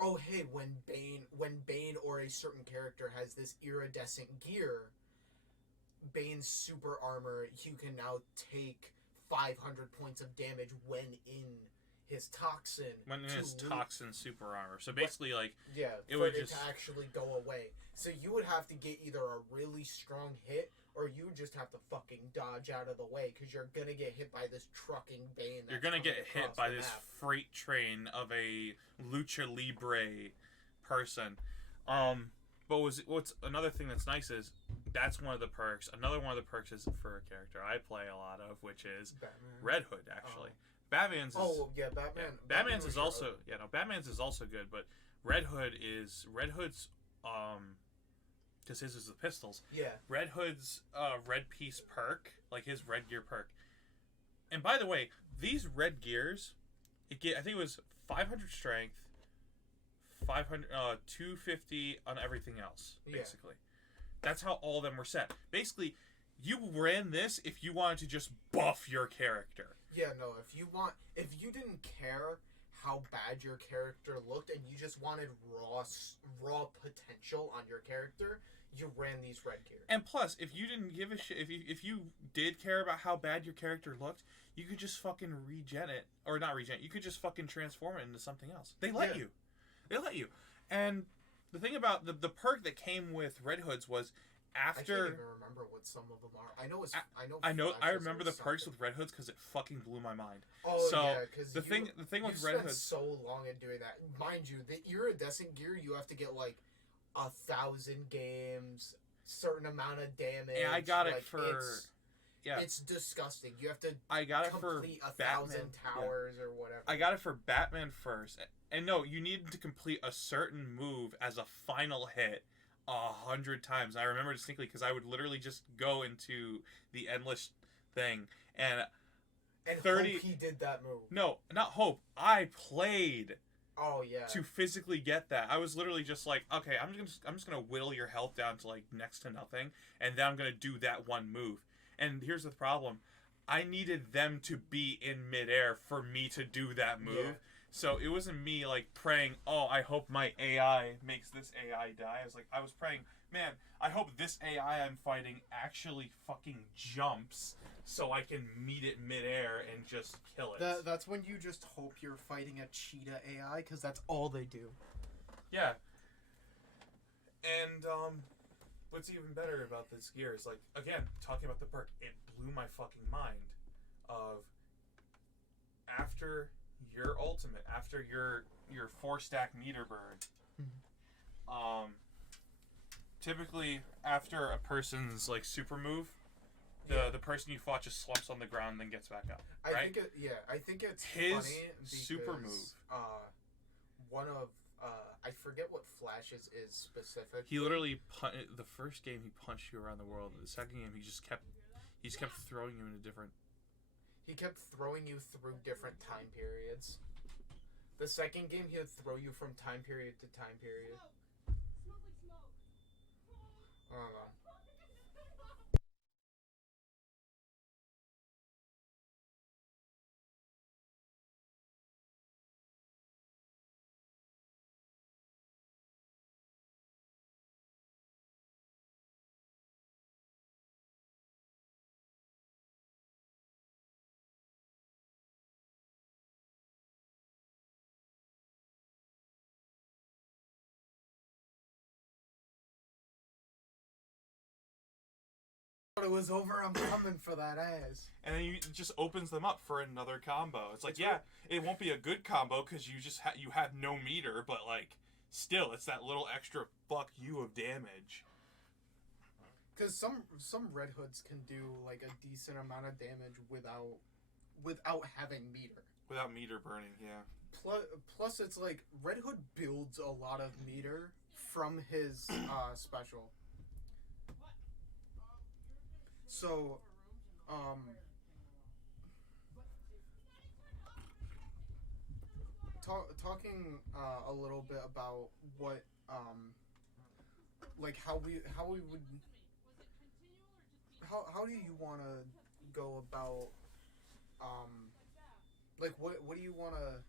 oh hey, when Bane or a certain character has this iridescent gear, Bane's super armor, you can now take 500 points of damage when in his toxin. When in his toxin super armor. So basically, like, it would just to actually go away. So you would have to get either a really strong hit, or you just have to fucking dodge out of the way, because you're gonna get hit by this trucking Bane. You're gonna get hit by this freight train of a lucha libre person. But what's another thing that's nice is that's one of the perks. Another one of the perks is for a character I play a lot of, which is Batman. Red Hood, actually. Batman's is, Batman. Yeah, Batman's is also Batman's is also good, but Red Hood's because his is the pistols. Yeah. Red Hood's red piece perk, like his red gear perk. And by the way, these red gears, I think it was 500 strength, 250 on everything else, basically. That's how all of them were set. Basically, you ran this if you wanted to just buff your character. Yeah, no, if you didn't care how bad your character looked and you just wanted raw potential on your character, you ran these red gear. And plus, if you didn't give a shit, if you did care about how bad your character looked, you could just fucking regen it, or not regen. You could just fucking transform it into something else. They let you. They let you. And the thing about the perk that came with Red Hoods was after. I can't even remember what some of them are. I remember the perks with Red Hoods because it fucking blew my mind. Oh so yeah, because the thing with Red Hoods. So long in doing that, mind you, the iridescent gear you have to get like 1,000 games, certain amount of damage. And I got it for. Yeah. It's disgusting. You have to complete 1,000 towers or whatever. I got it for Batman first. And no, you needed to complete a certain move as a final hit 100 times. I remember distinctly because I would literally just go into the endless thing and 30 hope he did that move. No, not hope. I played. Oh yeah. To physically get that. I was literally just like, okay, I'm just gonna whittle your health down to like next to nothing, and then I'm gonna do that one move. And here's the problem. I needed them to be in midair for me to do that move. Yeah. So it wasn't me like praying, oh, I hope my AI makes this AI die. I was praying, man, I hope this AI I'm fighting actually fucking jumps so I can meet it midair and just kill it. That's when you just hope you're fighting a cheetah AI, because that's all they do. Yeah. And, what's even better about this gear is, like, again, talking about the perk, it blew my fucking mind of after your ultimate, after your 4-stack meter burn, typically after a person's, like, super move, the person you fought just slumps on the ground and then gets back up, right? I think it's his funny because, super move. One of I forget what Flash's is specific. He literally the first game he punched you around the world. The second game he just kept throwing you into different. He kept throwing you through different time periods. The second game he would throw you from time period to time period. Hold on. It was over, I'm coming for that ass. And then it just opens them up for another combo. It's like, yeah, it won't be a good combo because you just you have no meter, but like, still, it's that little extra fuck you of damage. Because some Red Hoods can do like a decent amount of damage without having meter. Without meter burning, yeah. Plus, it's like Red Hood builds a lot of meter from his special. So, talking a little bit about what, like how we would, how do you want to go about, like what do you want to,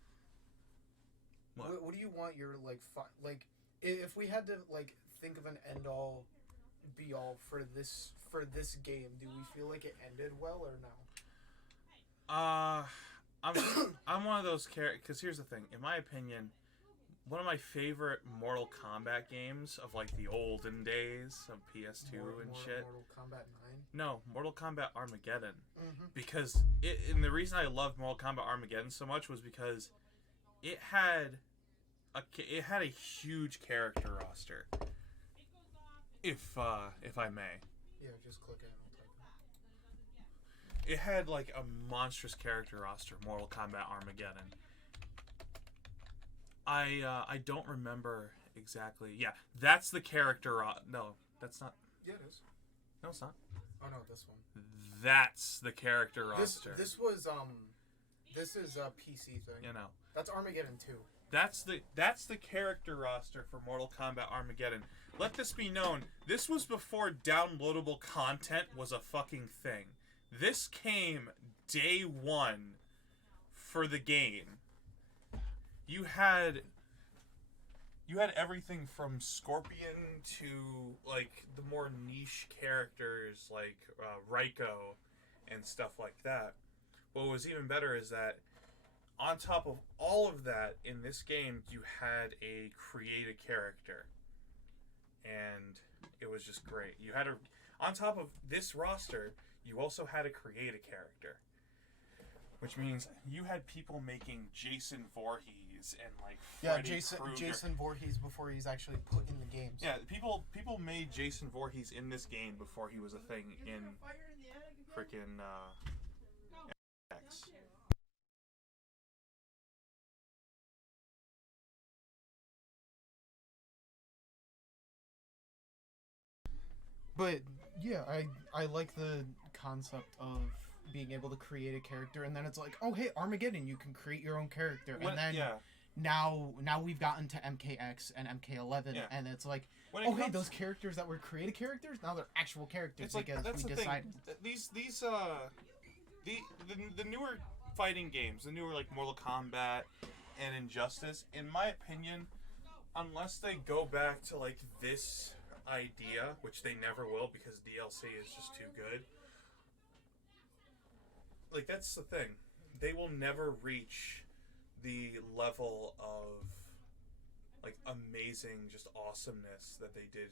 what do you want your like if we had to like think of an end all be all for this game, do we feel like it ended well or no? I'm one of those characters, because here's the thing, in my opinion, one of my favorite Mortal Kombat games of like the olden days of PS2 and shit. Mortal Kombat 9? No, Mortal Kombat Armageddon. Mm-hmm. Because and the reason I loved Mortal Kombat Armageddon so much was because it had a huge character roster. If I may. Yeah, just click it and I'll type it. It had like a monstrous character roster, Mortal Kombat Armageddon. I don't remember exactly. Yeah, that's the character. No, that's not. Yeah, it is. No, it's not. Oh no, this one. That's the character roster. This is a PC thing. You know. That's Armageddon 2. That's the character roster for Mortal Kombat Armageddon. Let this be known, this was before downloadable content was a fucking thing. This came day one for the game. You had you had everything from Scorpion to like the more niche characters like Raiko and stuff like that. What was even better is that on top of all of that, in this game, you had a create a character, and it was just great. You had on top of this roster, you also had to create a character, which means you had people making Jason Voorhees and like Freddy Krueger. Jason Voorhees before he's actually put in the games. Yeah, people made Jason Voorhees in this game before he was a thing in freaking X. But yeah, I like the concept of being able to create a character, and then it's like, oh hey, Armageddon, you can create your own character, and then now we've gotten to MKX and MK11, and it's like, hey, those characters that were created characters, now they're actual characters. It's because that's we the decided these the newer fighting games, the newer like Mortal Kombat and Injustice, in my opinion, unless they go back to like this idea, which they never will because DLC is just too good. Like, that's the thing. They will never reach the level of like amazing just awesomeness that they did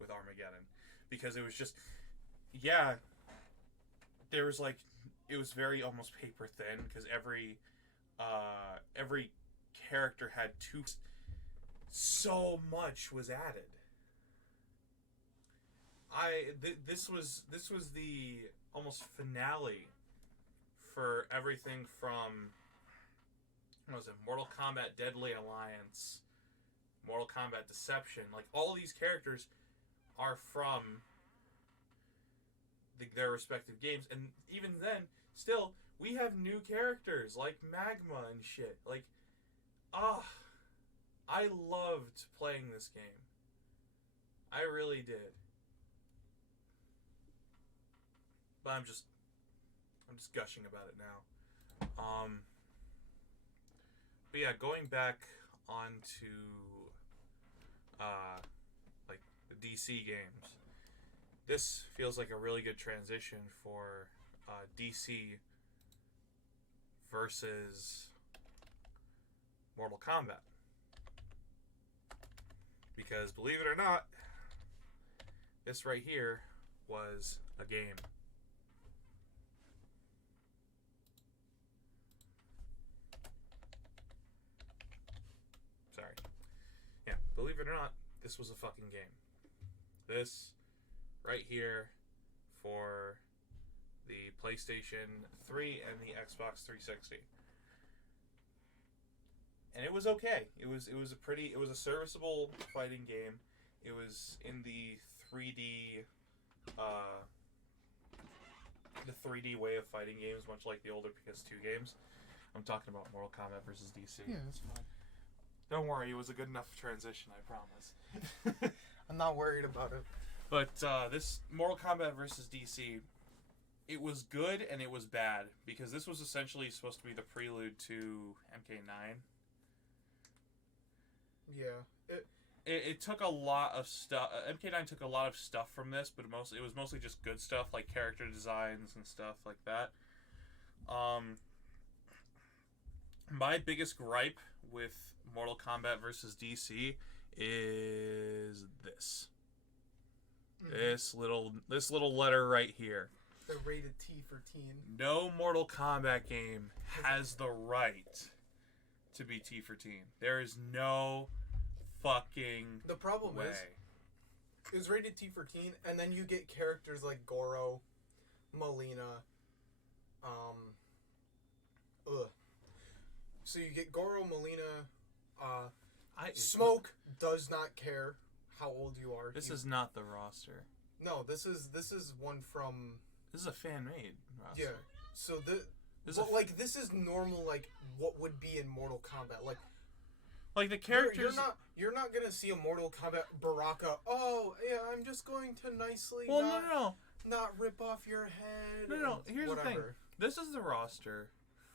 with Armageddon, because it was just there was like, it was very almost paper thin because every character had so much was added. This was the almost finale for everything from, what was it, Mortal Kombat Deadly Alliance, Mortal Kombat Deception. Like, all these characters are from their respective games, and even then, still, we have new characters like Magma and shit. Like, I loved playing this game. I really did. But I'm just gushing about it now. But yeah, going back onto like the DC games, this feels like a really good transition for DC versus Mortal Kombat. Because believe it or not, this right here was a game. Sorry. Yeah, believe it or not, this was a fucking game. This right here for the PlayStation 3 and the Xbox 360. And it was okay. It was a serviceable fighting game. It was in the 3D way of fighting games, much like the older PS2 games. I'm talking about Mortal Kombat versus DC. Yeah, that's fine. Don't worry, it was a good enough transition, I promise. I'm not worried about it. But this Mortal Kombat versus DC, it was good and it was bad, because this was essentially supposed to be the prelude to MK9. Yeah. It took a lot of stuff. MK9 took a lot of stuff from this, but it was mostly just good stuff, like character designs and stuff like that. My biggest gripe with Mortal Kombat versus DC is this. Mm-hmm. This little letter right here. The rated T for teen. No Mortal Kombat game has the right to be T for teen. There is no fucking The problem way. is, it was rated T for teen, and then you get characters like Goro, Melina, So you get Goro, Melina, Smoke does not care how old you are. This is not the roster. No, this is one from. This is a fan-made roster. Yeah. So this is normal, like what would be in Mortal Kombat, like the characters. You're not gonna see a Mortal Kombat Baraka. Oh yeah, I'm just going to nicely. Not rip off your head. No. Here's whatever. the thing. This is the roster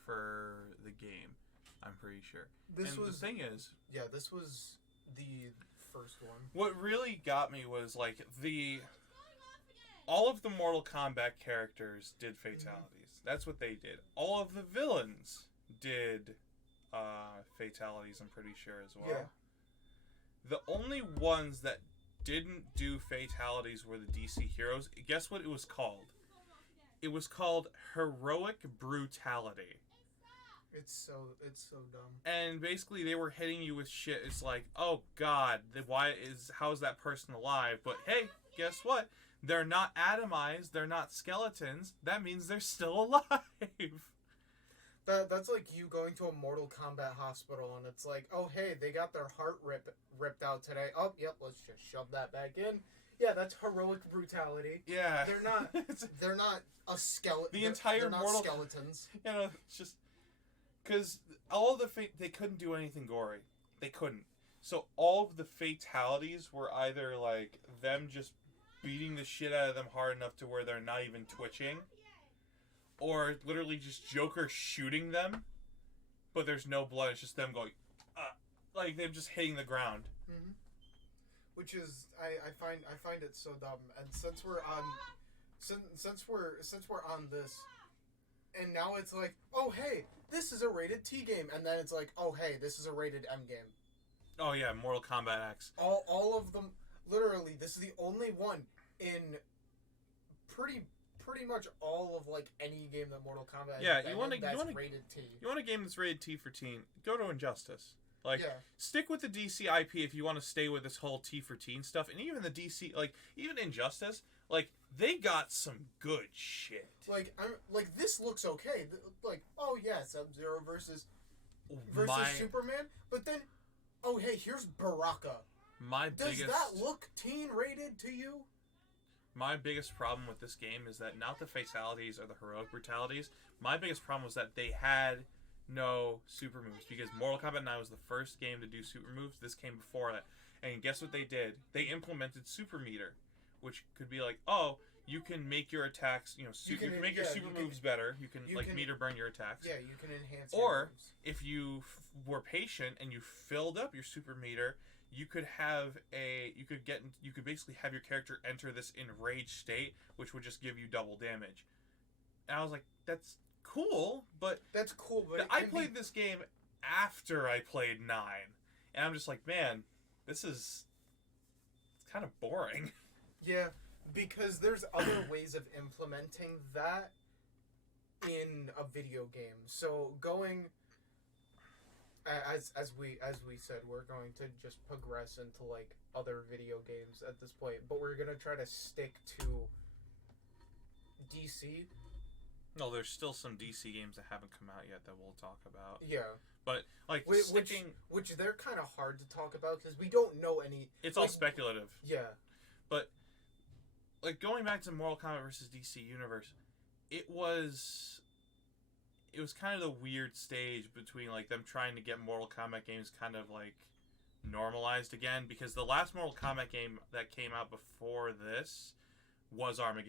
for the game. I'm pretty sure. The thing is, this was the first one. What really got me was like all of the Mortal Kombat characters did fatalities. That's what they did. All of the villains did fatalities, I'm pretty sure as well. Yeah. The only ones that didn't do fatalities were the DC heroes. Guess what it was called? It was called heroic brutality. It's so dumb. And basically they were hitting you with shit. It's like, oh god, how is that person alive? But hey, guess what? They're not atomized, they're not skeletons. That means they're still alive. That's like you going to a Mortal Kombat hospital and it's like, oh hey, they got their heart ripped out today. Oh yep, let's just shove that back in. Yeah, that's heroic brutality. Yeah. They're not a skeleton. The entire they're not Mortal skeletons. You know, it's just because all of they couldn't do anything gory. They couldn't. So all of the fatalities were either like them just beating the shit out of them hard enough to where they're not even twitching, or literally just Joker shooting them, but there's no blood. It's just them going, like they're just hitting the ground. Mm-hmm. Which is I find it so dumb. And since we're on this, and now it's like, oh hey, this is a rated T game, and then it's like, oh hey, this is a rated M game. Oh yeah, Mortal Kombat X. All of them, literally, this is the only one in pretty much all of like any game that Mortal Kombat. Yeah, that's rated T. You want a game that's rated T for teen? Go to Injustice. Like, yeah. Stick with the DC IP if you want to stay with this whole T for teen stuff, and even the DC, like even Injustice, like they got some good shit. Like this looks okay. Like, oh yeah, Sub-Zero versus Superman, but then, oh hey, here's Baraka. Does that look teen rated to you? My biggest problem with this game is that not the fatalities or the heroic brutalities. My biggest problem was that they had no super moves, because Mortal Kombat 9 was the first game to do super moves. This came before that. And guess what they did? They implemented super meter, which could be like, oh, you can make your attacks, you can make your super moves better. You can meter burn your attacks. Yeah, you can enhance your moves. If you were patient and you filled up your super meter, you could basically have your character enter this enraged state, which would just give you double damage. And I was like, that's cool, but I played this game after I played 9, and I'm just like, man, it's kind of boring. Yeah, because there's other ways of implementing that in a video game. So going as we said, we're going to just progress into like other video games at this point, but we're gonna try to stick to DC. No, there's still some DC games that haven't come out yet that we'll talk about. Yeah. But, like, which they're kind of hard to talk about because we don't know any... It's all speculative. Yeah. But, like, going back to Mortal Kombat versus DC Universe, it was kind of the weird stage between, like, them trying to get Mortal Kombat games kind of, like, normalized again, because the last Mortal Kombat game that came out before this was Armageddon.